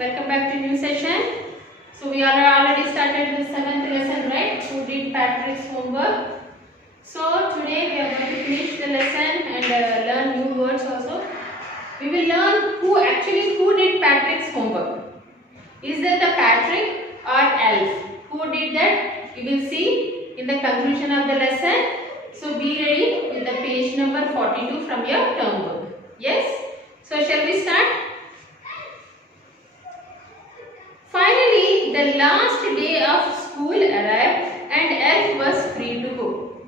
welcome back to new session. So we are already started the 7th lesson, right? Who did Patrick's homework? So today we are going to finish the lesson and learn new words also. We will learn who did Patrick's homework. Is that the Patrick or Elf? Who did that? We will see in the conclusion of the lesson. So be ready with the page number 42 from your term book. Yes? So shall we start? Finally, the last day of school arrived and Elf was free to go.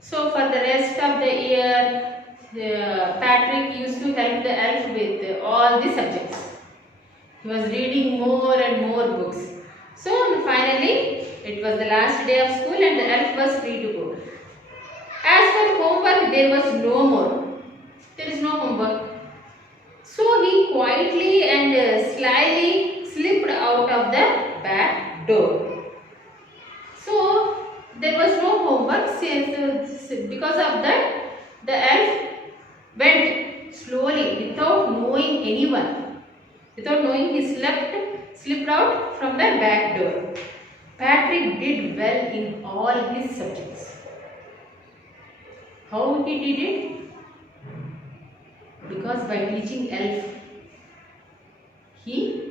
So for the rest of the year, Patrick used to help the Elf with all the subjects. He was reading more and more books. So finally, it was the last day of school and the Elf was free to go. As for homework, there was no more. There is no homework. So he quietly and slyly slipped out of the back door. So there was no homework because of that the Elf went slowly without knowing anyone. Without knowing, he slipped out from the back door. Patrick did well in all his subjects. How he did it? Because by teaching Elf, he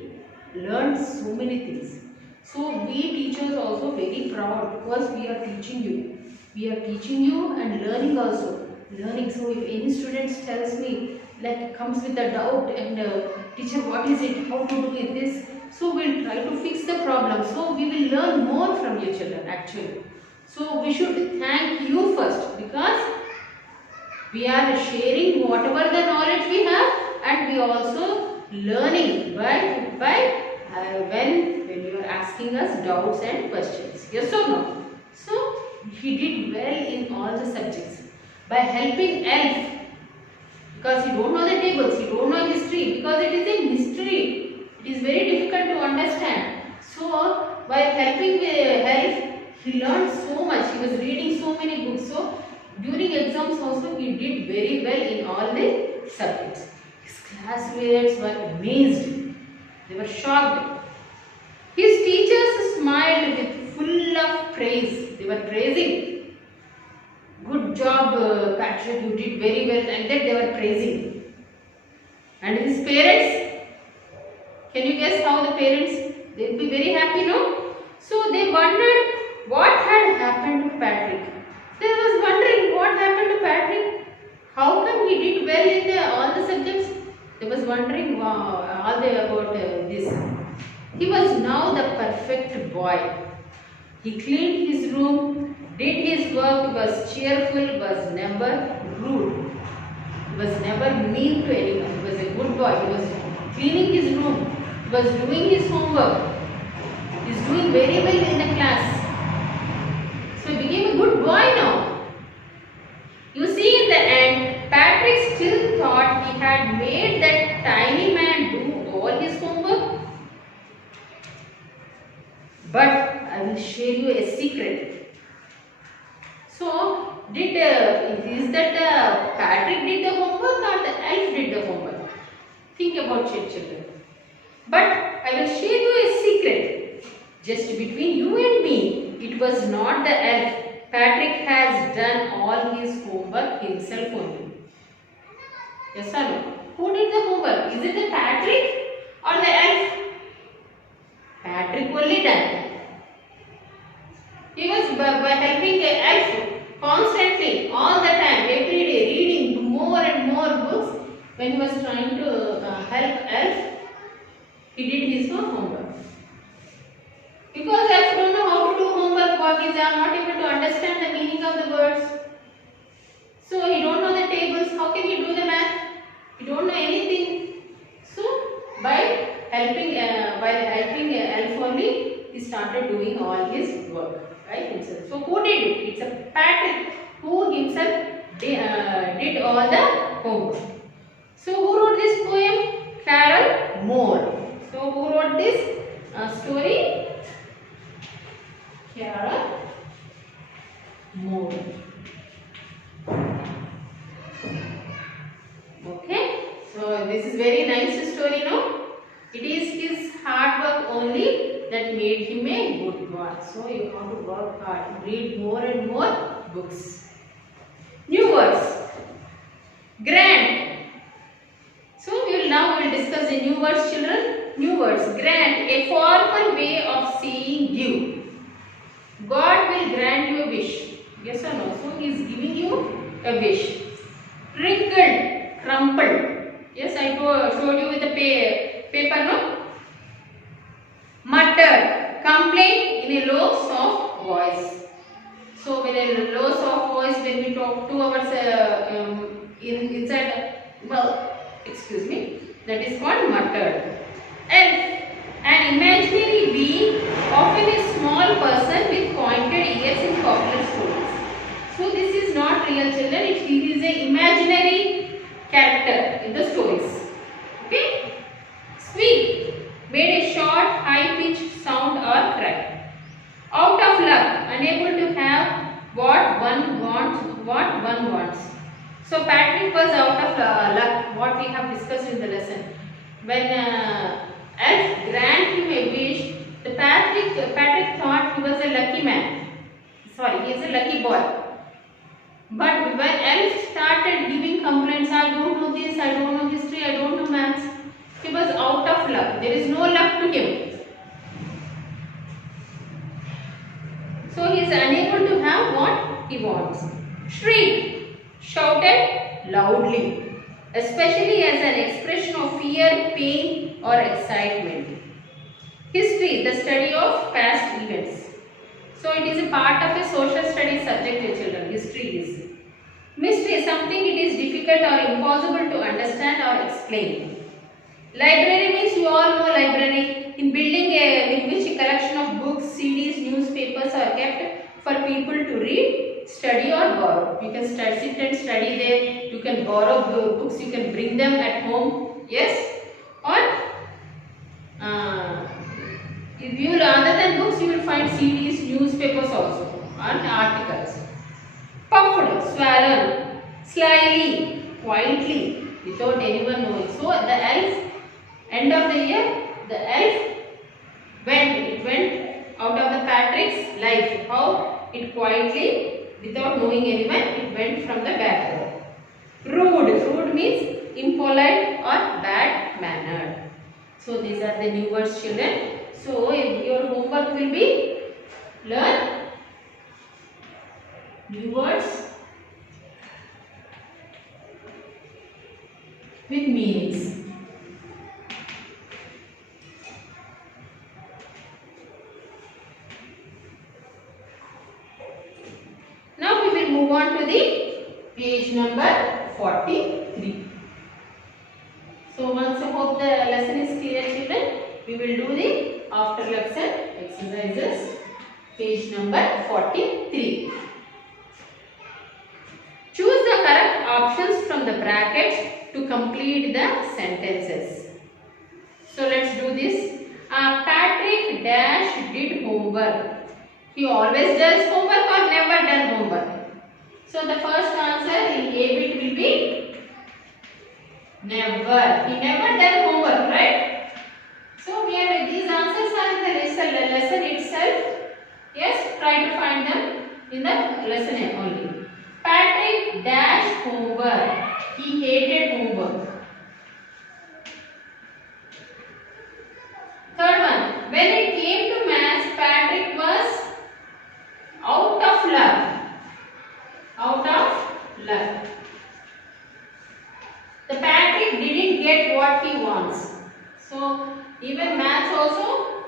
learned so many things. So we teachers also very proud because we are teaching you. We are teaching you and learning also. Learning. So if any students tells me like comes with a doubt and teacher, what is it? How to do it? This. So we'll try to fix the problem. So we will learn more from your children actually. So we should thank you first because we are sharing whatever the knowledge we have and we also learning when you are asking us doubts and questions. Yes or no? So he did well in all the subjects by helping Elf because he don't know the tables, he don't know history because it is a mystery. It is very difficult to understand. So by helping Elf, he learned so much. He was reading so many books. So during exams also he did very well in all the subjects. His classmates were amazed. They were shocked. His teachers smiled with full of praise. They were praising. Good job, Patrick, you did very well, and then they were praising. And his parents, can you guess how the parents, they'll be very happy, no? So they wondered what had happened to Patrick. They was wondering what happened to Patrick. How come he did well in all the subjects? They was wondering about this. He was now the perfect boy. He cleaned his room, did his work, was cheerful, was never rude. He was never mean to anyone. He was a good boy. He was cleaning his room. He was doing his homework. He is doing very well in the class. So he became a good boy now. You see, in the end, Patrick still thought he had made that tiny man do all his homework. But I will share you a secret. So, is that Patrick did the homework or the Elf did the homework? Think about it, children. But I will share you a secret. Just between you and me, it was not the Elf. Patrick has done all his homework himself only. Yes or no? Who did the homework? Is it the Patrick or the Elf? Patrick only done. He was by helping the Elf constantly, all the time, every day, reading more and more books. When he was trying to help Elf, he did his homework. Because Elf don't know how to do homework, because they are not able to understand the meaning of the words. So he don't know the tables. How can he do the math? He don't know anything. So by helping Elf only, he started doing all his work, right, himself. So who did it? It's a Patrick who himself did all the homework. So who wrote this poem? Carol Moore. So who wrote this story? Carol Moore. Okay. So this is very nice story, no? It is his made him a good one. So you have to work hard, read more and more books. New words. Grant. So we will discuss the new words, children. New words. Grant, a formal way of saying give. God will grant you a wish. Yes or no? So he is giving you a wish. Wrinkled, crumpled. Yes, I showed you with the paper, no? Muttered, complain in a low, soft voice. So, when a low, soft voice, when we talk to our inside, well, excuse me, that is called muttered. Elf, an imaginary being, often a small person with pointed ears in popular stories. So, this is not real, children. It is an imaginary character in the stories. Okay? Squeak, made a short, high-pitched sound or cry. Out of luck, unable to have what one wants. So Patrick was out of luck, what we have discussed in the lesson. When Elf granted him a wish, the Patrick thought he was a lucky man. Sorry, he is a lucky boy. But when Elf started giving complaints, I don't know this, I don't know history, I don't know maths, he was out of luck. There is no luck to him. So he is unable to have what he wants. Shriek, shouted loudly, especially as an expression of fear, pain or excitement. History, the study of past events. So it is a part of a social studies subject, children. History is. Mystery, something it is difficult or impossible to understand or explain. Library means you all know library. In building in which a collection of books, CDs, newspapers are kept for people to read, study or borrow. You can sit and study there. You can borrow books. You can bring them at home. Yes. Or if you will, other than books, you will find CDs, newspapers also and articles. Puffed, swallowed, slyly, quietly, without anyone knowing. So the elf, end of the year, the elf went out of the Patrick's life. How? It quietly, without knowing anyone, it went from the back door. Rude means impolite or bad mannered. So these are the new words, children. So your homework will be learn new words with meanings. Now we will move on to the page number 43. So once I hope the lesson is clear, children, we will do the after lesson exercises. Page number 43. Choose the correct options from the brackets to complete the sentences. So let's do this. Patrick dash did homework. He always does homework or never done homework? So the first answer in A bit will be never. He never done homework, right? So we have these answers are in the lesson itself. Yes, try to find them in the lesson only. Patrick dash homework. He hated homework. Third one. When it came to maths, Patrick was out of luck. Out of luck. The Patrick didn't get what he wants. So even maths also,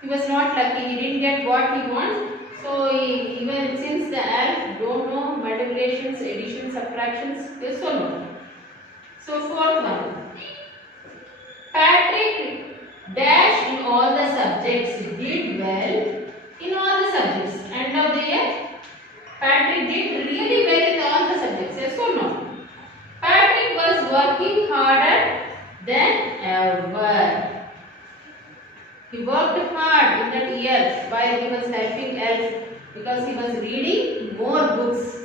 he was not lucky. He didn't get what he wants. So even since the elf don't know multiplications, addition, subtractions, yes or no? So fourth one. Patrick dash in all the subjects, did well in all the subjects. End of the year, Patrick did really well in all the subjects, yes or no? Patrick was working harder than ever. He worked hard in that year while he was helping elf because he was reading more books.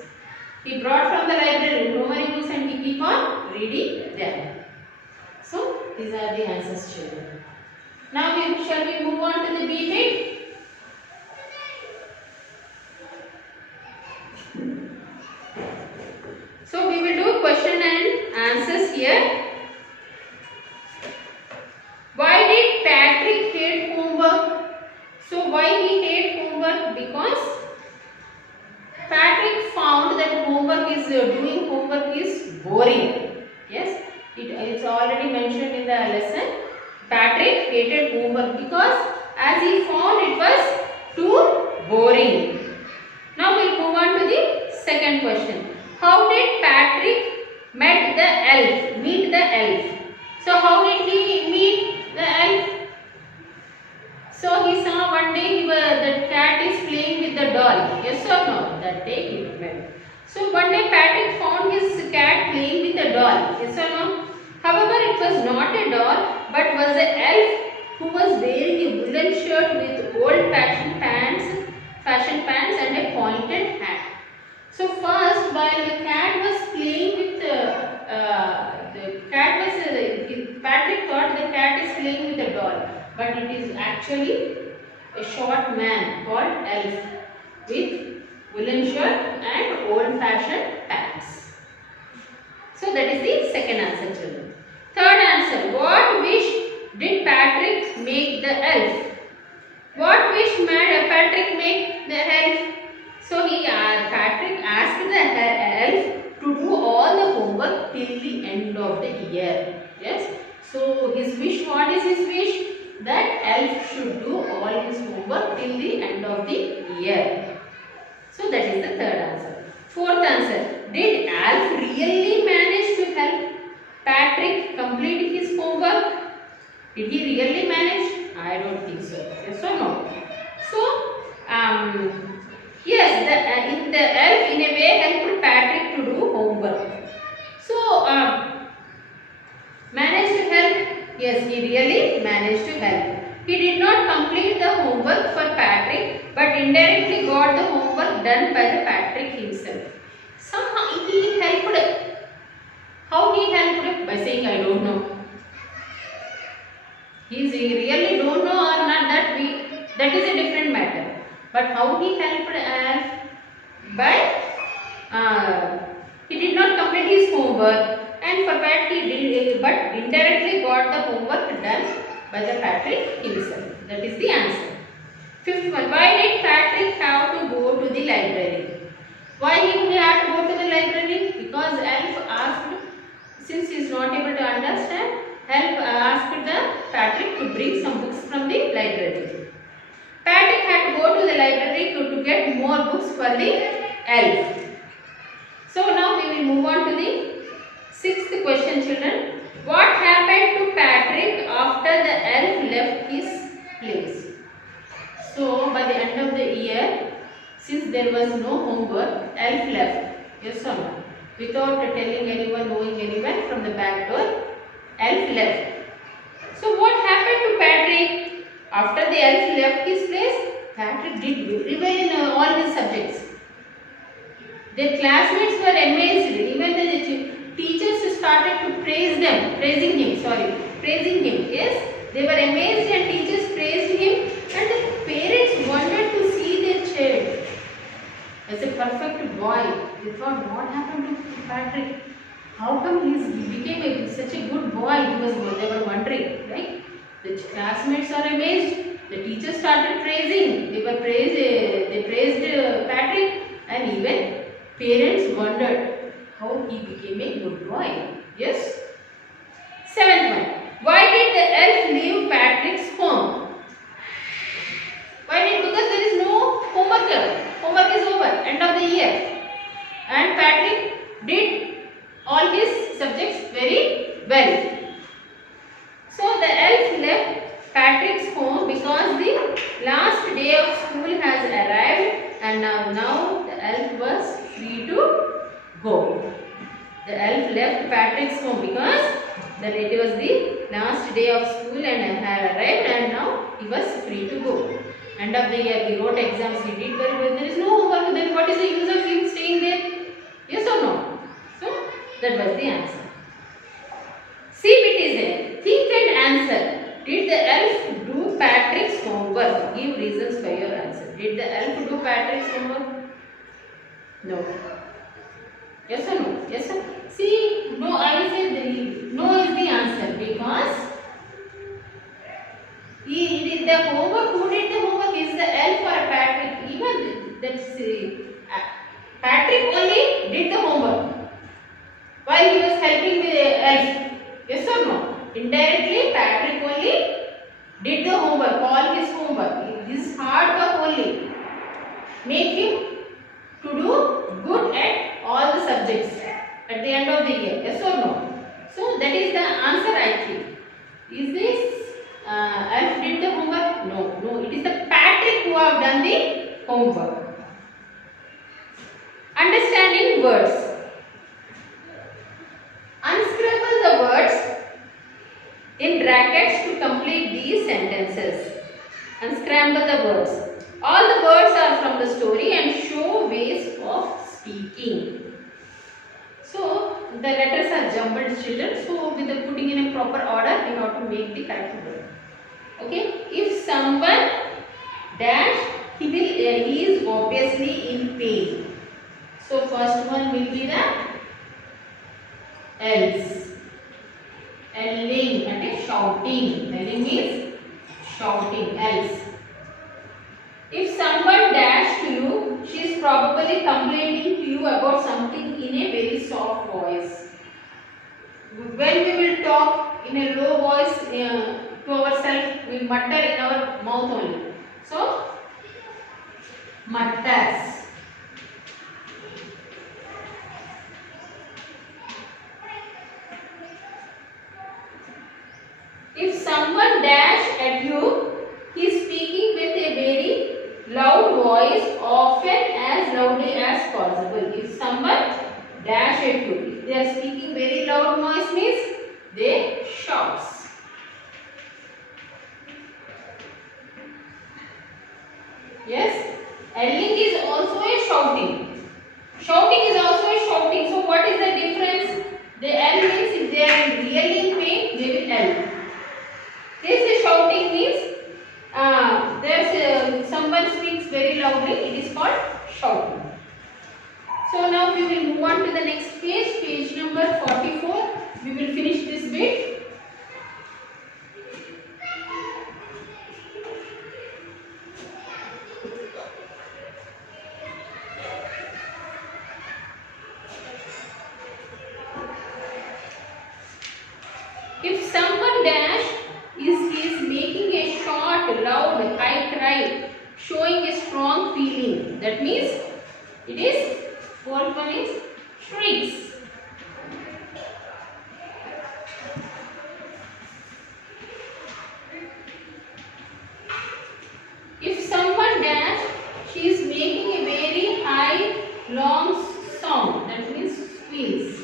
He brought from the library so many books and he keep on reading them. So these are the answers, children. Now shall we move on to the B bit? So we will do question and answers here. Why did Patrick hate homework? So why he hate homework? Because Patrick found that doing homework is boring. Yes, it's already mentioned in the lesson. Patrick hated homework because as he found it was too boring. Now we'll move on to the second question. How did Patrick meet the elf? So how did he meet the elf? So he saw one day the cat is playing with the doll. Yes or no? That day he met. So one day Patrick found his cat playing with the doll. Yes or no? However, it was not a doll but was an elf who was wearing a woolen shirt with old-fashioned pants and a pointed hat. So first, while the cat was playing with Patrick thought the cat is playing with a doll, but it is actually a short man called elf with woolen shirt and old-fashioned pants. So that is the second answer, children. Third answer, what wish did Patrick make the elf? What wish made Patrick make the elf? So Patrick asked the elf to do all the homework till the end of the year. Yes. So his wish, what is his wish? That elf should do all his homework till the end of the year. So that is the third answer. Fourth answer, did elf really manage to help Patrick complete his homework? Did he really manage? I don't think so. Yes or no? So, yes, the elf in a way helped Patrick to do homework. So, managed to help? Yes, he really managed to help. He did not complete the homework for Patrick, but indirectly got the homework done by the Patrick himself. Somehow he helped. How he helped? By saying, I don't know. He really don't know or not, that is a different matter. But how he helped by he did not complete his homework, and for that he did, but indirectly got the homework done by the Patrick himself. That is the answer. Fifth one, why did Patrick have to go to the library? Why did he have to go to the library? Because elf asked, since he is not able to understand, elf asked the Patrick to bring some books from the library. Patrick had to go to the library to get more books for the elf. So now we will move on to the sixth question, children. What happened to Patrick after the elf left his place? So by the end of the year, since there was no homework, elf left. Yes or no? Without telling anyone, knowing anyone, from the back door, elf left. So what happened to Patrick after the elf left his place? Patrick did very well in all his subjects. Their classmates were amazed. Even the teachers started to praising him. Yes, they were amazed and teachers praised him, and the parents wanted to see their child as a perfect boy. They thought, what happened to Patrick? How come he became such a good boy? They were wondering, right? The classmates are amazed. The teachers started praising. They praised Patrick, and even parents wondered how he became a good boy. Yes. Seventh one. Why did the elf leave Patrick's home? Because there is no homework. Homework is over. End of the year. And Patrick did all his subjects very well. So the elf left Patrick's home because the last day of school has arrived, and now the elf was free to go. The elf left Patrick's home because it was the last day of school and had arrived, and now he was free to go. End of the year, he wrote exams, he did very well. There is no homework, then what is the use of him staying there? Yes or no? So that was the answer. C bit is a think and answer. Did the elf do No. Yes or no? Yes or no? See, no, I will say no is the answer because the homework, who did the homework is the elf or Patrick. Even that's Patrick only did the homework while he was helping the elf. Yes or no? Indirectly, Patrick only did the homework, all his homework. This hard work only make him to do good at all the subjects at the end of the year. Yes or no? So that is the answer I think. Is this Elf did the homework? No, no. It is the Patrick who have done the homework. Understanding words. Unscribble the words in brackets to complete these sentences. Unscramble the words. All the words are from the story and show ways of speaking. So the letters are jumbled, children. So with the putting in a proper order, we have to make the correct word. Okay. If someone dash, he is obviously in pain. So first one will be the else. Yelling and shouting. Yelling means shouting. Else. If someone dash to you, she is probably complaining to you about something in a very soft voice. When we will talk in a low voice to ourselves, we will mutter in our mouth only. So, mutters. If someone dash at you, he is speaking with a very loud voice, often as loudly as possible. If someone dash at you, if they are speaking very loud voice means they shouts. Yes, yelling is also a shouting. Shouting is also a shouting. So what is the difference? The yell means if they are really in pain, they will yell. This shouting means someone speaks very loudly. It is called shouting. So now we will move on to the next page, page number 44. We will finish this bit. If someone dash is making a short, loud, high cry, showing a strong feeling. That means it is, fourth one is shrieks. If someone dash, she is making a very high, long sound. That means squeals.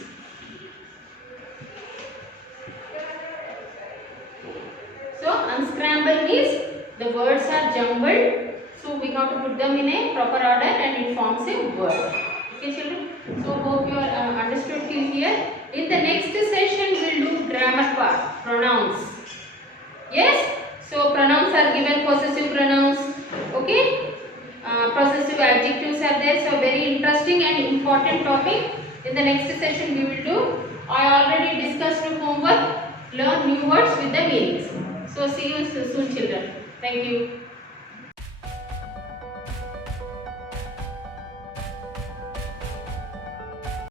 So unscramble means the words are jumbled. So we have to put them in a proper order and it forms a word. Okay children. So hope you are understood till here. In the next session we will do grammar part, pronouns. Yes. So pronouns are given, possessive pronouns. Okay. Possessive adjectives are there. So very interesting and important topic. In the next session we will do. I already discussed homework. Learn new words with the meanings. So see you soon children. Thank you.